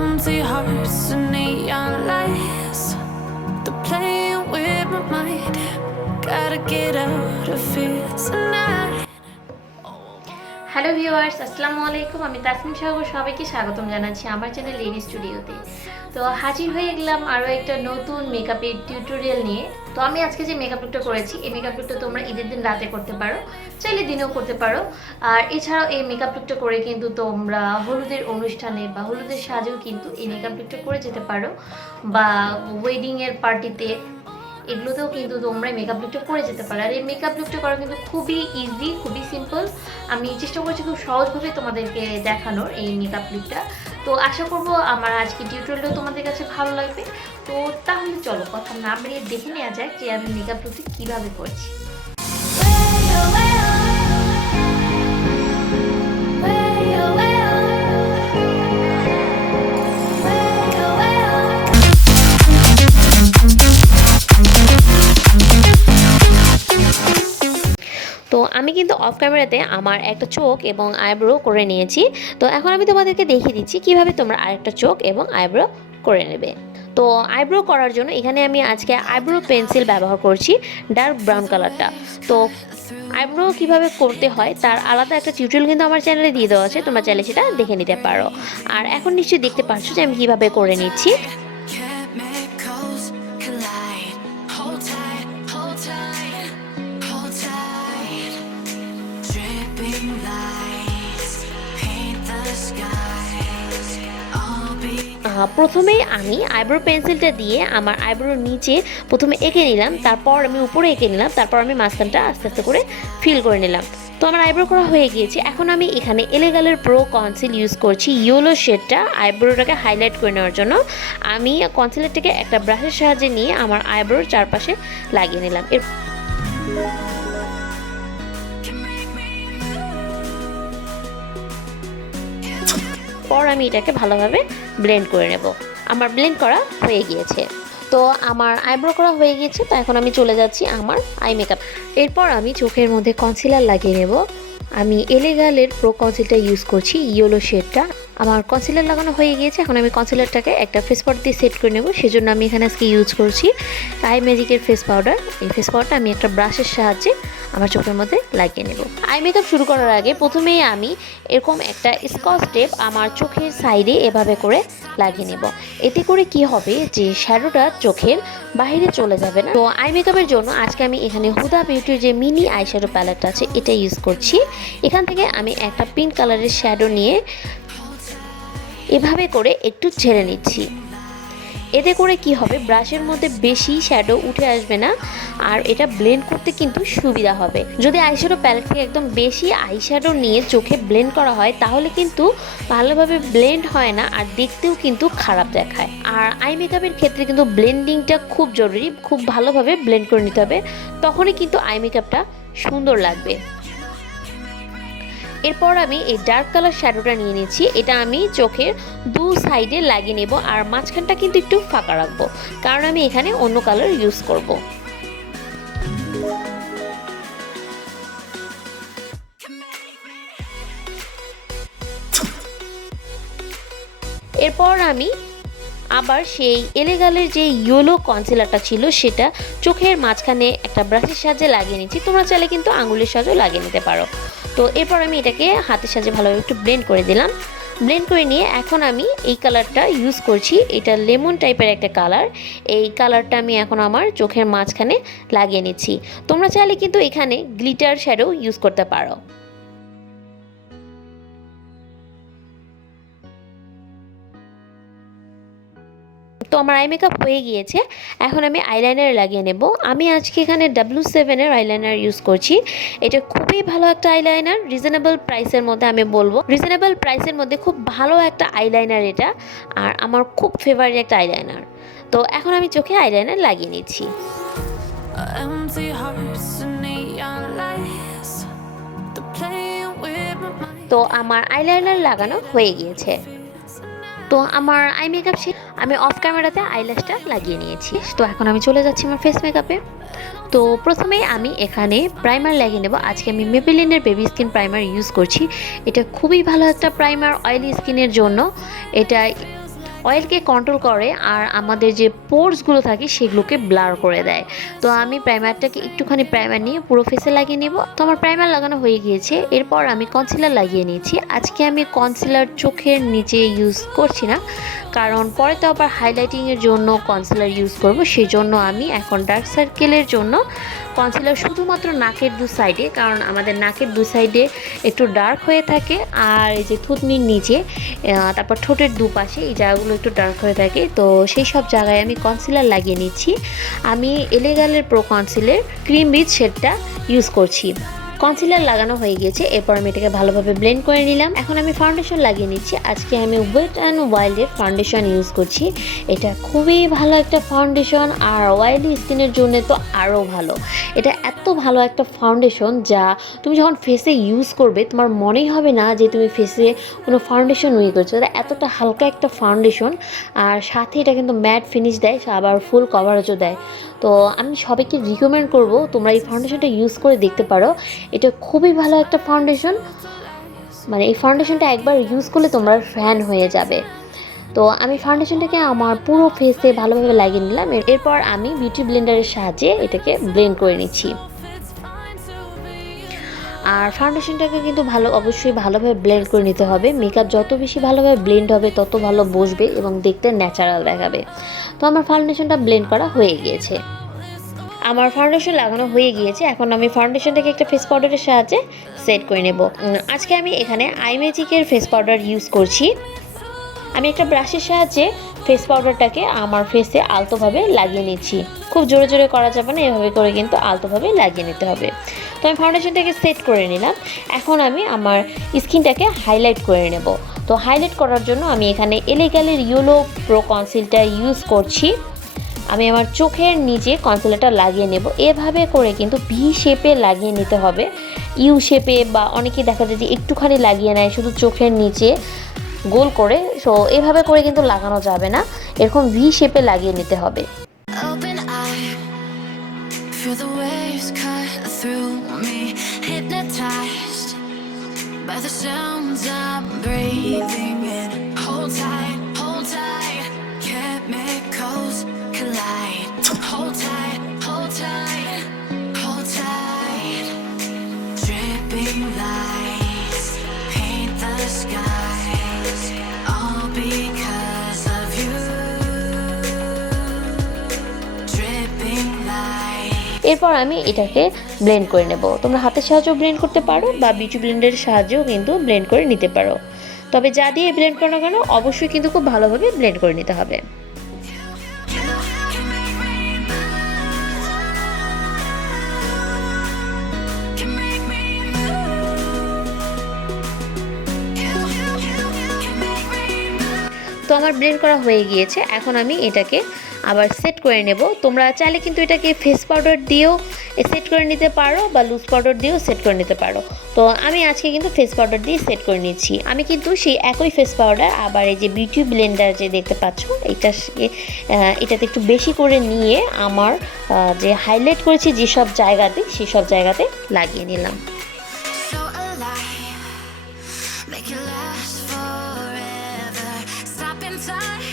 Empty hearts and neon lights, they're playing with my mind. Gotta get out of here tonight. Hello viewers, আসসালামু আলাইকুম। আমি তাসনিম সহজভ সবাইকে স্বাগতম জানাচ্ছি আমার চ্যানেল লিনি স্টুডিওতে। তো হাজির হয়ে গেলাম আরও একটা নতুন মেকআপের টিউটোরিয়াল নিয়ে। তো আমি আজকে যে মেকআপ লুকটা করেছি, এই মেকআপ লুকটা তোমরা ঈদের দিন রাতে করতে পারো, চাইলে দিনেও করতে পারো। আর এছাড়াও এই মেকআপ লুকটা করে কিন্তু তোমরা হলুদের অনুষ্ঠানে বা হলুদের সাজেও কিন্তু এই মেকআপ লুকটা করে যেতে পারো, বা ওয়েডিংয়ের পার্টিতে এগুলোতেও কিন্তু তোমরা মেকআপ লুকটা করে যেতে পারো। আর এই মেকআপ লুকটা করা কিন্তু খুবই ইজি, খুবই সিম্পল। আমি চেষ্টা করছি খুব সহজভাবে তোমাদেরকে দেখানোর এই মেকআপ লুকটা। তো আশা করবো আমার আজকে টিউটোরিয়ালটাও তোমাদের কাছে ভালো লাগবে। তো তাহলে চলো কথা না বাড়িয়ে দেখে নেওয়া যাক যে আমি মেকআপ লুকটা কীভাবে করছি। তো আমি কিন্তু অফ ক্যামেরাতে আমার একটা চোখ এবং আইব্রো করে নিয়েছি। তো এখন আমি তোমাদেরকে দেখিয়ে দিচ্ছি কিভাবে তোমরা আরেকটা চোখ এবং আইব্রো করে নেবে। তো আইব্রো করার জন্য এখানে আমি আজকে আইব্রো পেন্সিল ব্যবহার করছি, ডার্ক ব্রাউন কালারটা। তো আইব্রো কিভাবে করতে হয় তার আলাদা একটা টিউটোরিয়াল কিন্তু আমার চ্যানেলে দিয়ে দেওয়া আছে, তোমরা চাইলে সেটা দেখে নিতে পারো। আর এখন নিশ্চয়ই দেখতে পাচ্ছ যে আমি কিভাবে করে নিচ্ছি। প্রথমেই আমি আইব্রো পেন্সিলটা দিয়ে আমার আইব্রোর নিচে প্রথমে এঁকে নিলাম, তারপর আমি উপরে এঁকে নিলাম, তারপর আমি মাঝখানটা আস্তে আস্তে করে ফিল করে নিলাম। তো আমার আইব্রো করা হয়ে গিয়েছে। এখন আমি এখানে এলেগালের প্রো কনসিল ইউজ করছি, ইয়েলো শেডটা আইব্রোটাকে হাইলাইট করে নেওয়ার জন্য। আমি কনসিলারটাকে একটা ব্রাশের সাহায্যে নিয়ে আমার আইব্রোর চারপাশে লাগিয়ে নিলাম। পর আমি এটাকে ভালোভাবে ব্লেন্ড করে নেব। আমার ব্লেন্ড করা হয়ে গিয়েছে। তো আমার আইব্রো করা হয়ে গিয়েছে। তো এখন আমি চলে যাচ্ছি আমার আই মেকআপ। এরপর আমি চোখের মধ্যে কনসিলার লাগিয়ে নেব। আমি এলেগালের প্রো কনসিলটা ইউজ করছি, ইয়েলো শেডটা। আমার কনসিলার লাগানো হয়ে গিয়েছে। এখন আমি কনসিলারটাকে একটা ফেস পাউডার দিয়ে সেট করে নেব। সেজন্য আমি এখানে আজকে ইউজ করছি আই ম্যাজিকের ফেস পাউডার। এই ফেস পাউডারটা আমি একটা ব্রাশের সাহায্যে আমার চোখের মধ্যে লাগিয়ে নেব। আই মেকআপ শুরু করার আগে প্রথমেই আমি এরকম একটা স্কচ টেপ আমার চোখের সাইডে এভাবে করে লাগিয়ে নেব। এতে করে কি হবে যে শ্যাডোটা চোখের বাইরে চলে যাবে না। তো আই মেকআপের জন্য আজকে আমি এখানে হুদা বিউটির যে মিনি আই শ্যাডো প্যালেটটা আছে এটা ইউজ করছি। এখান থেকে আমি একটা পিঙ্ক কালারের শ্যাডো নিয়ে এভাবে করে একটু ঝেড়ে নিচ্ছি। এতে করে কি হবে, ব্রাশের মধ্যে বেশি শ্যাডো উঠে আসবে না, আর এটা ব্লেন্ড করতে কিন্তু সুবিধা হবে। যদি আইশ্যাডো প্যালেট থেকে একদম বেশি আইশ্যাডো নিয়ে চোখে ব্লেন্ড করা হয় তাহলে কিন্তু ভালোভাবে ব্লেন্ড হয় না, আর দেখতেও কিন্তু খারাপ দেখায়। আর আই মেকআপের ক্ষেত্রে কিন্তু ব্লেন্ডিংটা খুব জরুরি, খুব ভালোভাবে ব্লেন্ড করে নিতে হবে, তখনই কিন্তু আই মেকআপটা সুন্দর লাগবে। এরপর আমি এই ডার্ক কালার শ্যাডোটা নিয়ে নিচ্ছি। এটা আমি চোখের দু সাইডে লাগিয়ে নেব, আর মাঝখানটা কিন্তু একটু ফাঁকা রাখবো, কারণ আমি এখানে অন্য কালার ইউজ করব। এরপর আমি আবার সেই এলেগালের যে ইয়েলো কনসিলারটা ছিল সেটা চোখের মাঝখানে একটা ব্রাশের সাহায্যে লাগিয়ে নিচ্ছি। তোমরা চাইলে কিন্তু আঙুলের সাহায্যেও লাগিয়ে নিতে পারো। তো এরপর আমি এটাকে হাতের সাহায্যে ভালোভাবে একটু ব্লেন্ড করে দিলাম। ব্লেন্ড করে নিয়ে এখন আমি এই কালারটা ইউজ করছি, এটা লেমন টাইপের একটা কালার। এই কালারটা আমি এখন আমার চোখের মাঝখানে লাগিয়ে নিচ্ছি। তোমরা চাইলে কিন্তু এখানে গ্লিটার শ্যাডো ইউজ করতে পারো। তো আমার আই মেকআপ হয়ে গিয়েছে। এখন আমি আইলাইনার লাগিয়ে নেব। আমি আজকে এখানে W7-এর আইলাইনার ইউজ করছি। এটা খুবই ভালো একটা আইলাইনার, রিজনেবল প্রাইসের মধ্যে। আমি বলবো রিজনেবল প্রাইসের মধ্যে খুব ভালো একটা আইলাইনার এটা, আর আমার খুব ফেভারিট একটা আইলাইনার। তো এখন আমি চোখে আইলাইনার লাগিয়ে নিচ্ছি। তো আমার আইলাইনার লাগানো হয়ে গিয়েছে। তো আমার আই মেকআপ শেষ। আমি অফ ক্যামেরাতে আইল্যাশটা লাগিয়ে নিয়েছি। তো এখন আমি চলে যাচ্ছি আমার ফেস মেকআপে। তো প্রথমেই আমি এখানে প্রাইমার লাগিয়ে নেব। আজকে আমি মেবেলিনের বেবি স্কিন প্রাইমার ইউজ করছি। এটা খুবই ভালো একটা প্রাইমার অয়েলি স্কিনের জন্য। এটা অয়েলকে কন্ট্রোল করে আর আমাদের যে পোরসগুলো থাকে সেগুলোকে ব্লার করে দেয়। তো আমি প্রাইমারটাকে একটুখানি প্রাইমার নিয়ে পুরো ফেসে লাগিয়ে নেব। তো আমার প্রাইমার লাগানো হয়ে গিয়েছে, এরপর আমি কনসিলার লাগিয়ে নিয়েছি। আজকে আমি কনসিলার চোখের নিচে ইউজ করছি না, কারণ পরে তো আবার হাইলাইটিংয়ের জন্য কনসিলার ইউজ করব। সেজন্য আমি এখন ডার্ক সার্কেলের জন্য কনসিলার শুধুমাত্র নাকের দু সাইডে, কারণ আমাদের নাকের দু সাইডে একটু ডার্ক হয়ে থাকে, আর এই যে থুতনির নিচে, তারপর ঠোঁটের দুপাশে এই জায়গাগুলো একটু ডার্ক হয়ে থাকে। তো সেই সব জায়গায় আমি কনসিলার লাগিয়ে নিচ্ছি। আমি এলেগালের প্রো কনসিলার ক্রিম রিচ শেডটা ইউজ করছি। কনসিলার লাগানো হয়ে গিয়েছে, এরপর আমি এটাকে ভালোভাবে ব্লেন্ড করে নিলাম। এখন আমি ফাউন্ডেশন লাগিয়ে নিচ্ছি। আজকে আমি ওয়েট অ্যান্ড ওয়াইল্ডের ফাউন্ডেশন ইউজ করছি। এটা খুবই ভালো একটা ফাউন্ডেশন, আর অয়েলি স্কিনের জন্য তো আরও ভালো। এটা এত ভালো একটা ফাউন্ডেশন যা তুমি যখন ফেসে ইউজ করবে তোমার মনেই হবে না যে তুমি ফেসে কোনো ফাউন্ডেশন ইউজ করছো। এটা এতটা হালকা একটা ফাউন্ডেশন, আর সাথে এটা কিন্তু ম্যাট ফিনিশ দেয়, আবার ফুল কভারেজও দেয়। তো আমি সবাইকে রিকমেন্ড করব তোমরা এই ফাউন্ডেশনটা ইউজ করে দেখতে পারো। এটা খুবই ভালো একটা ফাউন্ডেশন, মানে এই ফাউন্ডেশনটা একবার ইউজ করলে তোমরা ফ্যান হয়ে যাবে। তো আমি ফাউন্ডেশনটাকে আমার পুরো ফেসে ভালোভাবে লাগিয়ে নিলাম। এরপর আমি বিউটি ব্লেন্ডারের সাহায্যে এটাকে ব্লেন্ড করে নিচ্ছি। আর ফাউন্ডেশনটাকে কিন্তু অবশ্যই ভালোভাবে ব্লেন্ড করে নিতে হবে। মেকআপ যত বেশি ভালোভাবে ব্লেন্ড হবে তত ভালো বসবে এবং দেখতে ন্যাচারাল দেখাবে। তো আমার ফাউন্ডেশনটা ব্লেন্ড করা হয়ে গিয়েছে, আমার ফাউন্ডেশন লাগানো হয়ে গিয়েছে। এখন আমি ফাউন্ডেশনটাকে একটা ফেস পাউডারের সাহায্যে সেট করে নেব। আজকে আমি এখানে আই ম্যাজিকের ফেস পাউডার ইউজ করছি। আমি একটা ব্রাশের সাহায্যে ফেস পাউডারটাকে আমার ফেসে আলতোভাবে লাগিয়ে নিচ্ছি। খুব জোরে জোরে করা যাবে না, এভাবে করে কিন্তু আলতোভাবে লাগিয়ে নিতে হবে। তো আমি ফাউন্ডেশনটাকে সেট করে নিলাম। এখন আমি আমার স্কিনটাকে হাইলাইট করে নেব। তো হাইলাইট করার জন্য আমি এখানে এলেগালের ইয়েলো প্রো কনসিলটা ইউজ করছি। আমি আমার চোখের নিচে কনসিলারটা লাগিয়ে নেব। এভাবে করে কিন্তু ভি শেপে লাগিয়ে নিতে হবে, ইউ শেপে, বা অনেকেই দেখা যায় যে একটুখানি লাগিয়ে নেয় শুধু চোখের নিচে গোল করে। সো এভাবে করে কিন্তু লাগানো যাবে না, এরকম ভি শেপে লাগিয়ে নিতে হবে। Open eye, feel the waves cut through me, hypnotized by the sounds I'm breathing in. Hold tight, chemicals collide. Hold tight, hold tight, hold tight. Dripping lights paint the skies, all because of you. Dripping lights. এরপর আমি এটাকে blend করে নেব। তোমরা হাতের সাহায্যেও blend করতে পারো বা বিউটি ব্লেন্ডারের সাহায্যেও কিন্তু ব্লেন্ড করে নিতে পারো। তবে যা দিয়ে ব্লেন্ড করো না কেন অবশ্যই কিন্তু খুব ভালোভাবে ব্লেন্ড করে নিতে হবে। তো আমার ব্লেন্ড করা হয়ে গিয়েছে, এখন আমি এটাকে আবার সেট করে নেব। তোমরা চাইলে কিন্তু এটাকে ফেস পাউডার দিয়েও সেট করে নিতে পারো বা লুজ পাউডার দিয়েও সেট করে নিতে পারো। তো আমি আজকে কিন্তু ফেস পাউডার দিয়ে সেট করে নিচ্ছি। আমি কিন্তু সেই একই ফেস পাউডার আবার এই যে বিউটি ব্লেন্ডার যে দেখতে পাচ্ছ এটাতে একটু বেশি করে নিয়ে আমার যে হাইলাইট করেছি যেসব জায়গাতে সেসব জায়গাতে লাগিয়ে নিলাম। So alive, make it last forever. Stop in time,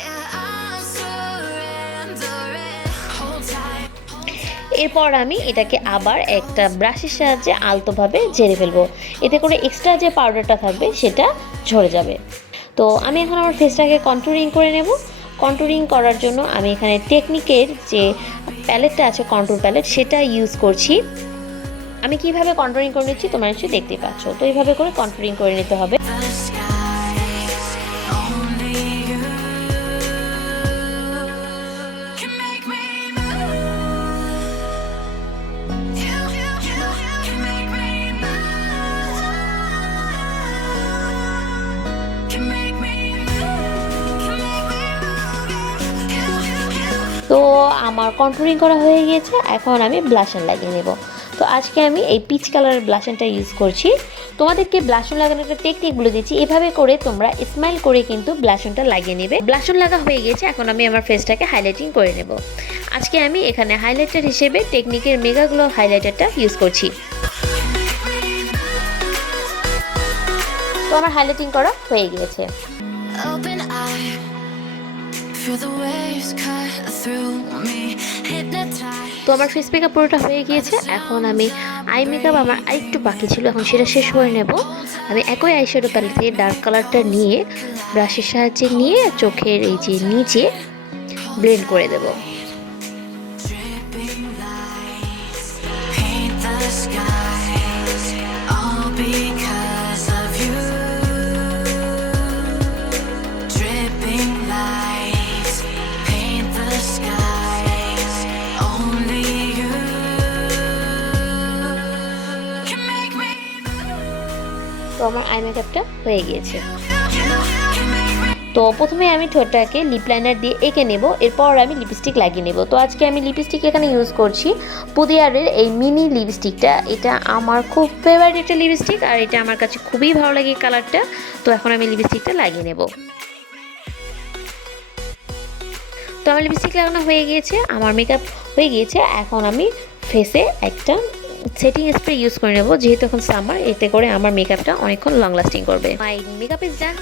yeah, I'm surrendering. Hold tight. এরপর আমি এটাকে আবার একটা ব্রাশের সাহায্যে আলতোভাবে ঝেড়ে ফেলবো, এতে করে এক্সট্রা যে পাউডারটা থাকবে সেটা ঝরে যাবে। তো আমি এখন আমার ফেসটাকে কন্ট্যুরিং করে নেব। কন্ট্যুরিং করার জন্য আমি এখানে টেকনিকের যে প্যালেটটা আছে, কন্ট্যুর প্যালেট, সেটা ইউজ করছি। আমি কিভাবে কন্ট্যুরিং করে নিচ্ছি তোমরা নিশ্চয়ই দেখতেই পাচ্ছ। তো এইভাবে করে কন্ট্যুরিং করে নিতে হবে। The skies, only you can make me move. You can make me move. Can make me move. Can make me move. তো আমার কন্ট্যুরিং করা হয়ে গিয়েছে, এখন আমি ব্লাশার লাগিয়ে নেব। তো আজকে আমি এই পিচ কালারের ব্লাশনটা ইউজ করছি। তোমাদেরকে ব্লাশন লাগানোর একটা টেকনিক বলে দিচ্ছি। এভাবে করে তোমরা স্মাইল করে কিন্তু ব্লাশনটা লাগিয়ে নেবে। ব্লাশন লাগা হয়ে গেছে, এখন আমি আমার ফেসটাকে হাইলাইটিং করে নেব। আজকে আমি এখানে হাইলাইটার হিসেবে টেকনিকের মেগা গ্লো হাইলাইটারটা ইউজ করছি। তো আমার হাইলাইটিং করা হয়ে গিয়েছে। Open feel the waves cut through me, hypnotized. তো আমার ফেস মেকআপ পুরোটা হয়ে গিয়েছে। এখন আমি আই মেকআপ আমার আরেকটু বাকি ছিল, এখন সেটা শেষ করে নেব। আমি একই আইশ্যাডো প্যালেট থেকে ডার্ক কালারটা নিয়ে ব্রাশের সাহায্যে নিয়ে চোখের এই যে নিচে ব্লেন্ড করে দেব। Dripping lights paint the skies, all because of you. Dripping lights paint the skies, only you can make me. তো আমার আই মেকআপটা হয়ে গিয়েছে। You can make me. তো প্রথমে আমি ঠোঁটটাকে লিপ লাইনার দিয়ে এঁকে নেব, এরপর আমি লিপস্টিক লাগিয়ে নেব। তো আজকে আমি লিপস্টিক এখানে ইউজ করছি পুদিয়ারের এই মিনি লিপস্টিকটা। এটা আমার খুব ফেভারিট একটা লিপস্টিক, আর এটা আমার কাছে খুবই ভালো লাগে কালারটা। তো এখন আমি লিপস্টিকটা লাগিয়ে নেব। তো আমার লিপস্টিক লাগানো হয়ে গিয়েছে, আমার মেকআপ হয়ে গিয়েছে। এখন আমি ফেসে একটা সেটিং স্প্রে ইউজ করে নেব, যেহেতু এখন সামার, এতে করে আমার মেকআপটা অনেকক্ষণ লং লাস্টিং করবে। মাই মেকআপ ইজ ডান।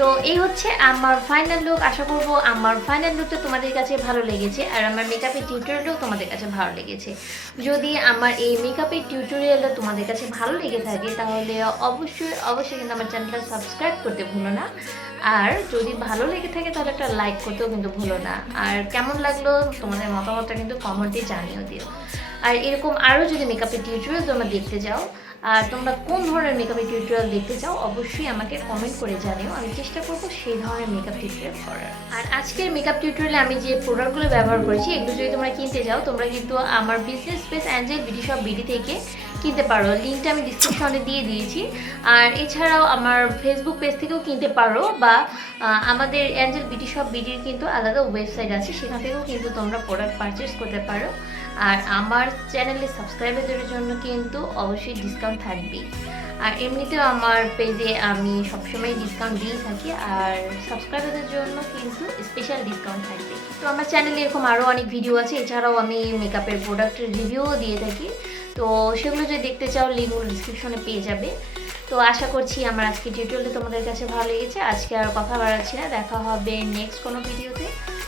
তো এই হচ্ছে আমার ফাইনাল লুক। আশা করব আমার ফাইনাল লুকটা তোমাদের কাছে ভালো লেগেছে, আর আমার মেকআপের টিউটোরিয়ালও তোমাদের কাছে ভালো লেগেছে। যদি আমার এই মেকআপের টিউটোরিয়ালটা তোমাদের কাছে ভালো লেগে থাকে তাহলে অবশ্যই কিন্তু আমার চ্যানেলটা সাবস্ক্রাইব করতে ভুলো না। আর যদি ভালো লেগে থাকে তাহলে একটা লাইক করতেও কিন্তু ভুলো না। আর কেমন লাগলো তোমাদের মতামতটা কিন্তু কমেন্টে জানিয়ে দিও। আর এরকম আরও যদি মেকআপের টিউটোরিয়াল তোমরা দেখতে চাও, আর তোমরা কোন ধরনের মেকআপের টিউটোরিয়াল দেখতে চাও অবশ্যই আমাকে কমেন্ট করে জানিও, আমি চেষ্টা করবো সেই ধরনের মেকআপ টিউটোরিয়াল করার। আর আজকের মেকআপ টিউটোরিয়ালে আমি যে প্রোডাক্টগুলো ব্যবহার করেছি এগুলো যদি তোমরা কিনতে চাও তোমরা কিন্তু আমার business page Angel BD shop BD থেকে কিনতে পারো, লিঙ্কটা আমি ডিসক্রিপশনে দিয়ে দিয়েছি। আর এছাড়াও আমার ফেসবুক পেজ থেকেও কিনতে পারো, বা আমাদের অ্যাঞ্জেল বিডি শপ বিডির কিন্তু আলাদা ওয়েবসাইট আছে, সেখান থেকেও কিন্তু তোমরা প্রোডাক্ট পারচেস করতে পারো। আর আমার চ্যানেলে সাবস্ক্রাইবারদের জন্য কিন্তু অবশ্যই ডিসকাউন্ট থাকবে। আর এমনিতেও আমার পেজে আমি সবসময় ডিসকাউন্ট দিয়ে থাকি, আর সাবস্ক্রাইবারদের জন্য কিন্তু স্পেশাল ডিসকাউন্ট থাকবে। তো আমার চ্যানেলে এরকম আরও অনেক ভিডিও আছে, এছাড়াও আমি মেকআপের প্রোডাক্টের রিভিউও দিয়ে থাকি। তো সেগুলো যদি দেখতে চাও লিঙ্কগুলো ডিসক্রিপশনে পেয়ে যাবে। তো আশা করছি আমার আজকে টিউটোরিয়ালটা তোমাদের কাছে ভালো লেগেছে। আজকে আর কথা বাড়াচ্ছি না, দেখা হবে নেক্সট কোনো ভিডিওতে।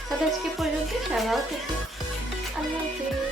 তবে আজকে পর্যন্ত সবাই ভালো থাকবে। আল্লাহ হাফেজ।